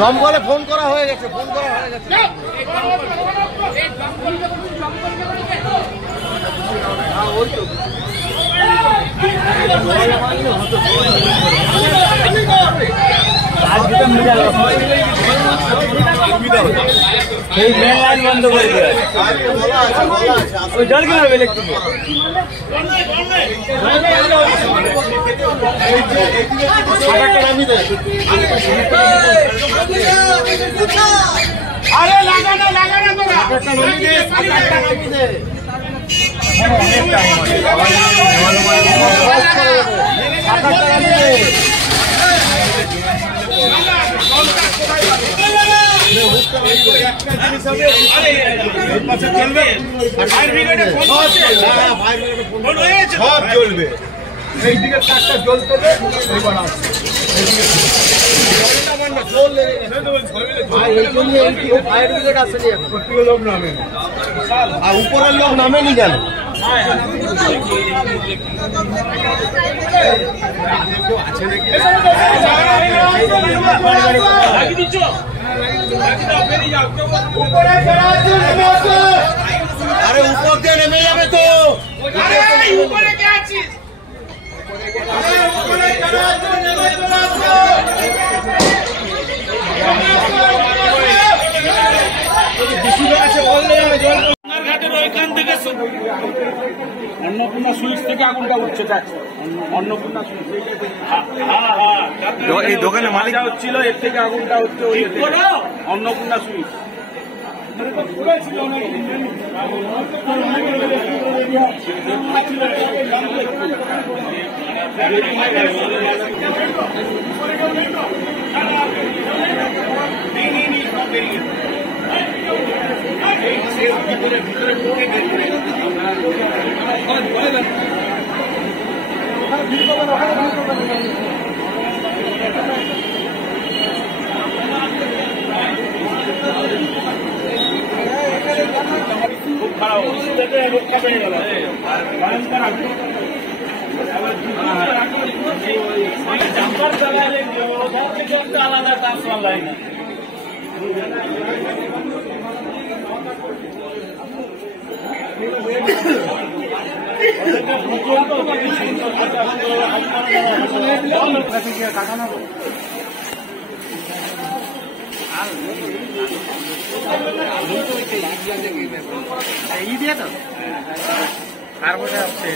দমকলে phone করা হয়ে গেছে, ফোন করা হয়ে গেছে। ওই তো এই মেন লাইন বন্ধ করে দেয়। ওই জল কিনে হবে ইলেকট্রিক। আরে লাগানো লাগানো সব চলবে। এইদিকে চারটা জ্বলতে লোক নামে আর উপরের লোক নামেনি কেন? আরে উপর দিয়ে নেমে যাবে তো। अन्नपूर्णा सुइच থেকে আগুনটা উঠছে, अन्नपूर्णा সুইচ এই দোকানের মালিক হচ্ছিল, এর থেকে আগুনটা হচ্ছে ওই अन्नपूर्णा সুইচ। খুব খারাপ রক্ষা পেয়ে গেল। আলাদা কাজ চলাই না। দিয়ে তো আর বসে আসছে।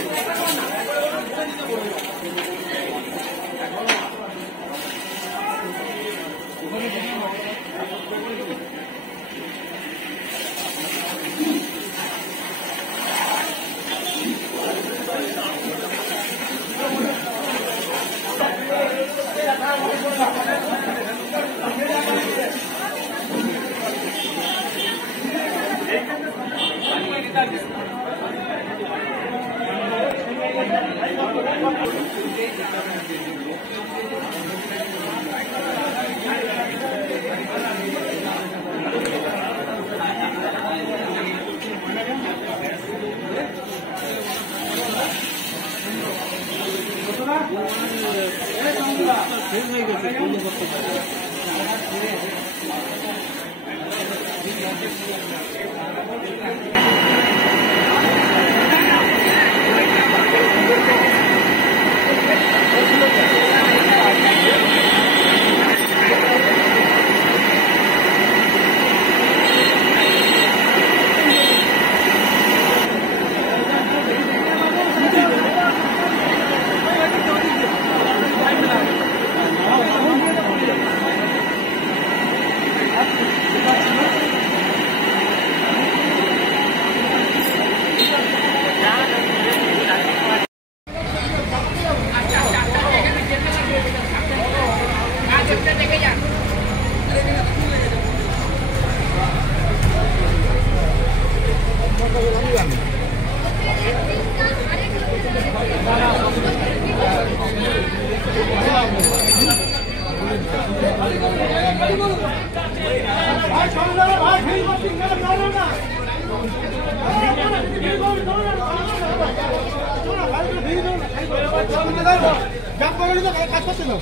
কাজ করছে না।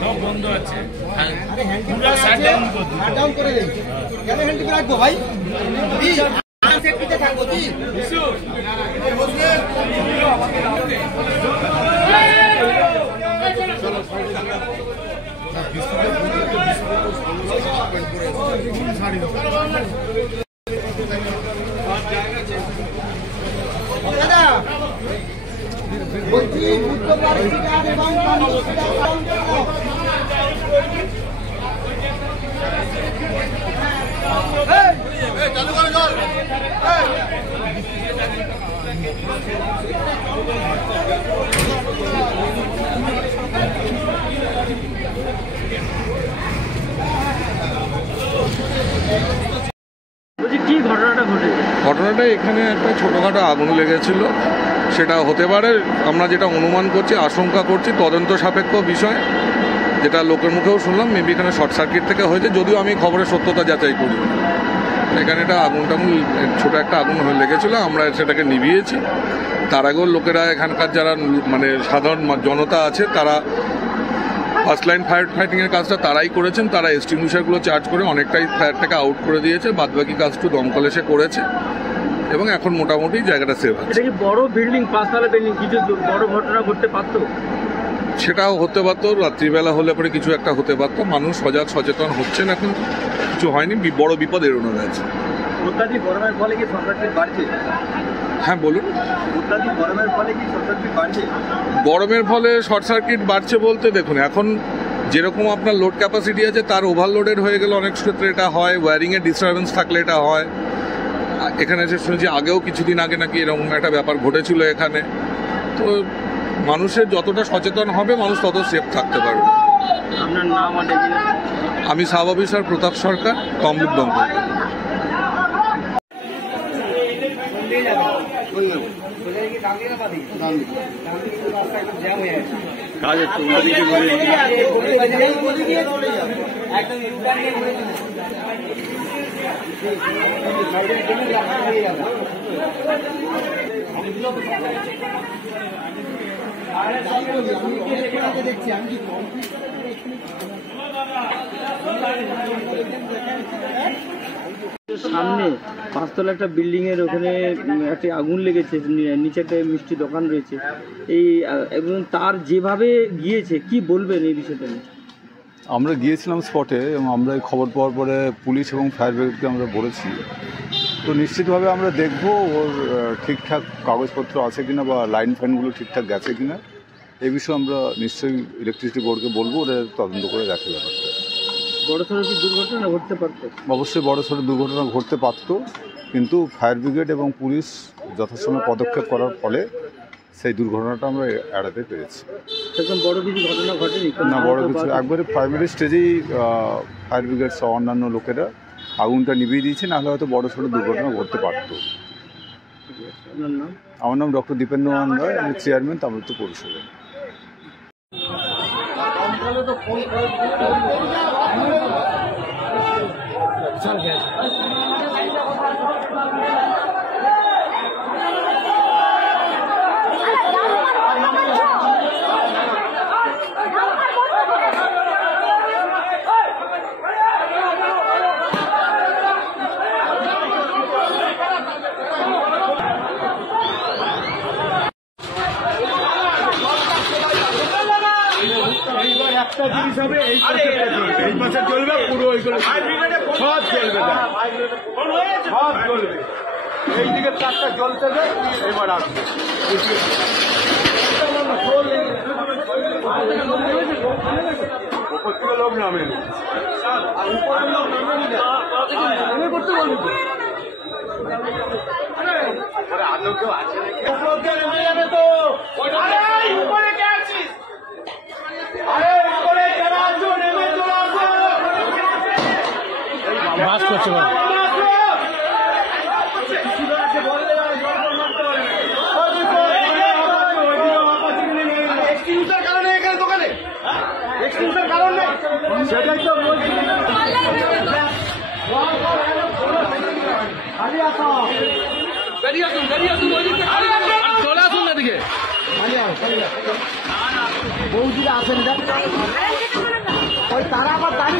সব বন্ধ আছে। রাখবো ভাই থাকবো কি দাদা বলছি চালু করে চল কি ঘটনাটা ঘটেছে? ঘটনাটা এখানে একটা ছোটোখাটো আগুন লেগেছিল, সেটা হতে পারে আমরা যেটা অনুমান করছি, আশঙ্কা করছি, তদন্ত সাপেক্ষ বিষয়, যেটা লোকের মুখেও শুনলাম মেবি এখানে শর্ট সার্কিট থেকে হয়েছে, যদিও আমি খবরের সত্যতা যাচাই করি। এখানে একটা ছোটো একটা আগুন হয়ে লেগেছিলো, আমরা সেটাকে নিভিয়েছি। তার আগেও লোকেরা এখানকার যারা মানে সাধারণ জনতা আছে তারা ফার্স্ট লাইন ফায়ার ফাইটিংয়ের কাজটা তারাই করেছেন, তারা এক্সটিংগুইশারগুলো চার্জ করে অনেকটাই ফায়ারটাকে আউট করে দিয়েছে, বাদবাকি কাজটু দমকল এসে করেছে এবং এখন মোটামুটি জায়গাটা সেভ আছে। এটা কি বড় বিল্ডিং, 5 তলা বিল্ডিং, কিছু বড় ঘটনা ঘটতে পারতো? সেটাও হতে পারতো, রাত্রিবেলা হলে পরে কিছু একটা হতে পারতো। মানুষ সজাগ সচেতন হচ্ছেন, এখন কিছু হয়নি, বড় বিপদ এড়ানো গেছে। অত্যাধিক গরমের ফলে কি শর্ট সার্কিট বাড়ছে? হ্যাঁ বলুন। অত্যাধিক গরমের ফলে কি শর্ট সার্কিট বাড়ছে? গরমের ফলে শর্ট সার্কিট বাড়ছে বলতে দেখুন, এখন যেরকম আপনার লোড ক্যাপাসিটি আছে তার ওভারলোডেড হয়ে গেলে অনেক ক্ষেত্রে এটা হয়, ওয়্যারিংয়ের ডিস্টারবেন্স থাকলে এটা হয়। এখানে এসে শুনেছি আগেও কিছুদিন আগে নাকি এরকম একটা ব্যাপার ঘটেছিল এখানে। তো মানুষের যতটা সচেতন হবে মানুষ তত সেফ থাকতে পারবে। আপনার নাম? আমি সাব অফিসার প্রতাপ সরকার, তমলুক দমকল। সামনে 5 তলা একটা বিল্ডিং এর ওখানে একটা আগুন লেগেছে, নিচে একটা মিষ্টি দোকান রয়েছে, এই এবং তার যেভাবে গিয়েছে কি বলবেন এই বিষয়টা নিয়ে? আমরা গিয়েছিলাম স্পটে এবং আমরা এই খবর পাওয়ার পরে পুলিশ এবং ফায়ার ব্রিগেডকে আমরা বলেছি। তো নিশ্চিতভাবে আমরা দেখব ওর ঠিকঠাক কাগজপত্র আছে কিনা বা লাইন ফাইনগুলো ঠিকঠাক গেছে কিনা, এই বিষয়ে আমরা নিশ্চয়ই ইলেকট্রিসিটি বোর্ডকে বলবো, ওদের তদন্ত করে দেখে ব্যাপারটা। বড়সড় কি দুর্ঘটনা ঘটতে পারত? অবশ্যই বড়সড় দুর্ঘটনা ঘটতে পারত, কিন্তু ফায়ার ব্রিগেড এবং পুলিশ যথাসময়ে পদক্ষেপ করার ফলে সেই দুর্ঘটনাটা আমরা এড়াতে পেরেছি। সেরকম বড় কিছু ঘটনা ঘটেনি না, বড় কিছু একবারে প্রাইমারি স্টেজেই ফায়ার ব্রিগেড সহ অন্যান্য লোকেরা আগুনটা নিভিয়ে দিয়েছে, নাহলে হয়তো বড়সড় দুর্ঘটনা ঘটতে পারত। আমার নাম ডক্টর দীপেন্দ্র রায়, আমি চেয়ারম্যান তামিলনাড়ু পৌরসভা। একটা জিনিস হবে, এই পাশে চলবে পুরো, সব চলবে, সব চলবে। এই দিকে চারটা চলতে দেয়, এবার আসবে লোক নামে করতে বলবি আলো কেউ আছে নেমে যাবে তো। সেটাই তো বলছি, বেরিয়ে আসুন, চলে আসুন এদিকে। বৌদিরা আসেন ওই তারা আবার দাঁড়িয়ে